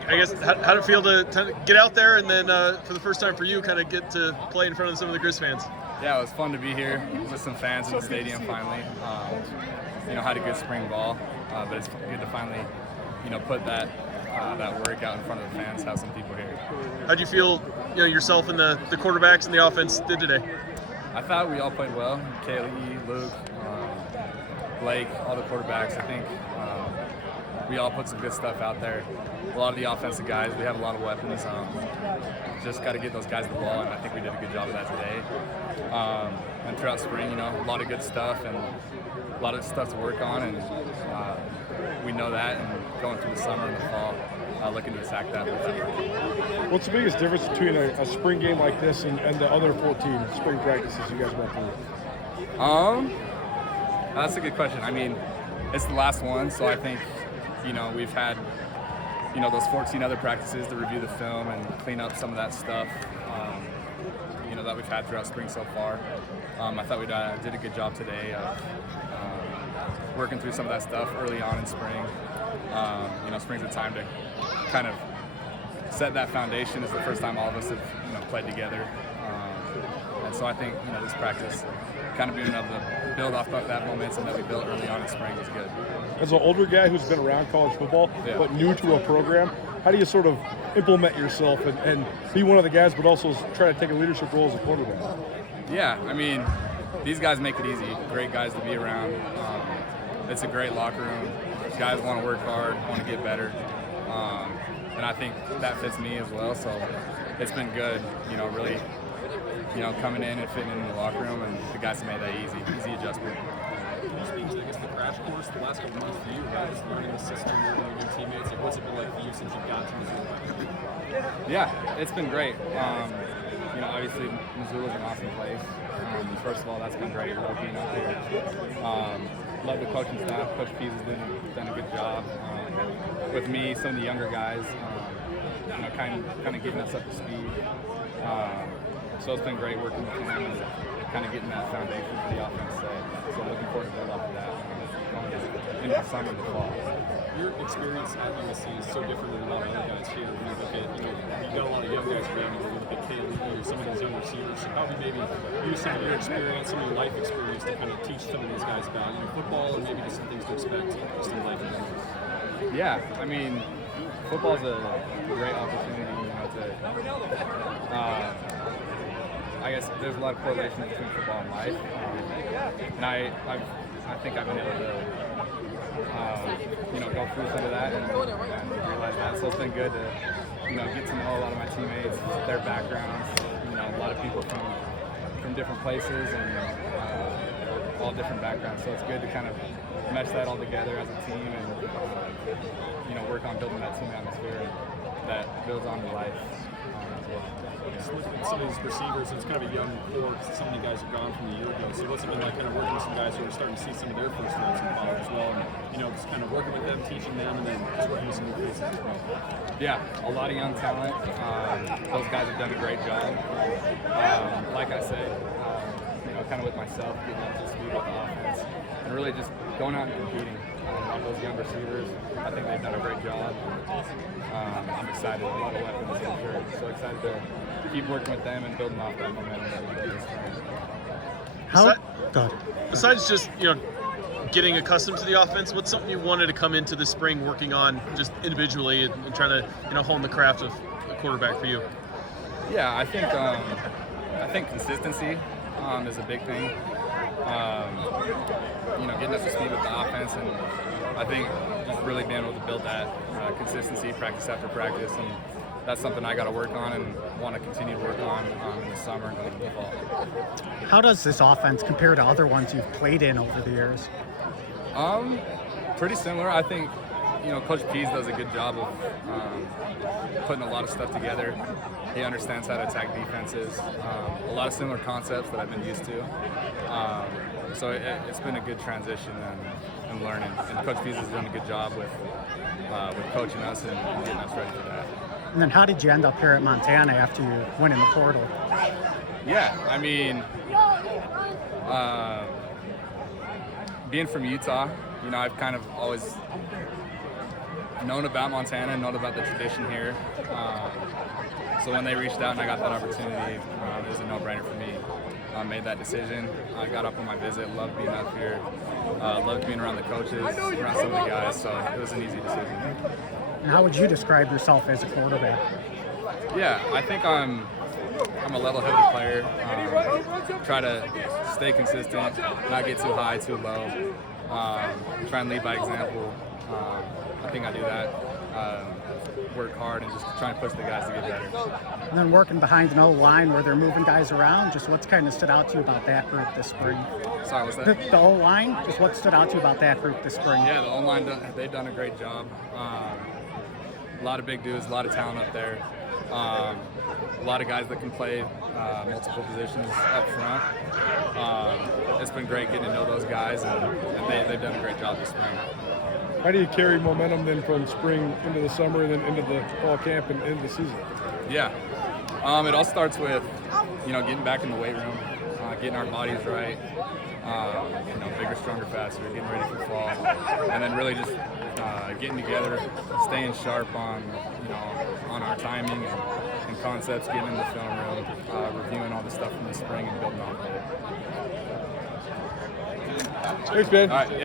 I guess how did it feel to get out there and then for the first time for you kind of get to play in front of some of the Grizz fans? Yeah, it was fun to be here with some fans in the stadium finally. Had a good spring ball, but it's good to finally, put that work out in front of the fans, have some people here. How'd you feel, yourself and the quarterbacks and the offense did today? I thought we all played well. Kaylee, Luke, Blake, all the quarterbacks. I think we all put some good stuff out there. A lot of the offensive guys, we have a lot of weapons. Just got to get those guys the ball, and I think we did a good job of that today. And throughout spring, a lot of good stuff and a lot of stuff to work on, and we know that. And going through the summer and the fall, looking to attack that. What's the biggest difference between a spring game like this and the other 14 spring practices you guys went through? That's a good question. I mean, it's the last one, so I think we've had those 14 other practices to review the film and clean up some of that stuff that we've had throughout spring so far. I thought we did a good job today of working through some of that stuff early on in spring. Spring's a time to kind of set that foundation. It's the first time all of us have played together, and so I think this practice kind of being able to build off of that momentum that we built early on in spring was good. As an older guy who's been around college football, but new to a program, how do you sort of implement yourself and be one of the guys, but also try to take a leadership role as a quarterback? Yeah, I mean, these guys make it easy. Great guys to be around. It's a great locker room. Guys want to work hard, want to get better. And I think that fits me as well. So it's been good, really, coming in and fitting in the locker room, and the guys have made that easy adjustment. Which means, I guess, the crash course the last couple months for you, right, is learning the system, learning your teammates. Like, what's it been like for you since you've got to Missoula? Yeah, it's been great. Obviously, Missoula's an awesome place. First of all, that's been great being up here. Love the coaching staff. Coach Pease has done a good job with me, some of the younger guys, kind of getting us up to speed. So it's been great working with them and kind of getting that foundation for the offense. So looking forward to build off of that into the summer and the fall. Your experience at USC is so different than a lot of other guys here. When you look at, you got a lot of young guys around you. You look at Kaylee or some of those young receivers. So how do you maybe use some of your experience, some of your life experience to kind of teach some of these guys about football and maybe just some things to expect just in life in general? Yeah, I mean, football's a great opportunity, to I guess there's a lot of correlation between football and life, and I think I've been able to go through some of that and realize that. So it's been good to get to know a lot of my teammates, their backgrounds, a lot of people from different places and all different backgrounds. So it's good to kind of mesh that all together as a team and work on building that team atmosphere that builds on to life. Some of these receivers, it's kind of a young core. Some of you guys have gone from a year ago. So what's it been like kind of working with some guys who are starting to see some of their first reps in college as well? And, just kind of working with them, teaching them, and then just working with some new faces as well. Yeah, a lot of young talent. Those guys have done a great job. Like I said, kind of with myself, getting up to speed with the offense, and really just going out and competing. Those young receivers, I think they've done a great job. I'm excited. A lot of weapons for sure. So excited to keep working with them and building off that momentum that we did this spring. Besides just getting accustomed to the offense, what's something you wanted to come into the spring working on just individually and trying to hone the craft of a quarterback for you? Yeah, I think consistency is a big thing. Getting up to speed with the offense, and I think just really being able to build that consistency practice after practice, and that's something I got to work on and want to continue to work on in the summer and going into the fall. How does this offense compare to other ones you've played in over the years? Pretty similar. I think Coach Pease does a good job of putting a lot of stuff together. He understands how to attack defenses. A lot of similar concepts that I've been used to. So it's been a good transition and learning. And Coach Pease has done a good job with coaching us and getting us ready for that. And then how did you end up here at Montana after you went in the portal? Yeah, I mean, being from Utah, I've kind of always known about Montana, known about the tradition here. So when they reached out and I got that opportunity, it was a no-brainer for me. I made that decision. I got up on my visit, loved being up here, loved being around the coaches, around some of the guys, so it was an easy decision. And how would you describe yourself as a quarterback? Yeah, I think I'm a level-headed player. Try to stay consistent, not get too high, too low. Try and lead by example. I think I do that. Work hard and just try and push the guys to get better. And then working behind an O-line where they're moving guys around, just what's kind of stood out to you about that group this spring? Sorry, what's that? The O-line, just what stood out to you about that group this spring? Yeah, the O-line, they've done a great job. A lot of big dudes, a lot of talent up there. A lot of guys that can play multiple positions up front. It's been great getting to know those guys, and they've done a great job this spring. How do you carry momentum then from spring into the summer and then into the fall camp and into the season? Yeah, it all starts with, getting back in the weight room, getting our bodies right, bigger, stronger, faster, getting ready for fall, and then really just getting together, staying sharp on our timing and concepts, getting in the film room, reviewing all the stuff from the spring and building on it. Thanks, Ben. All right.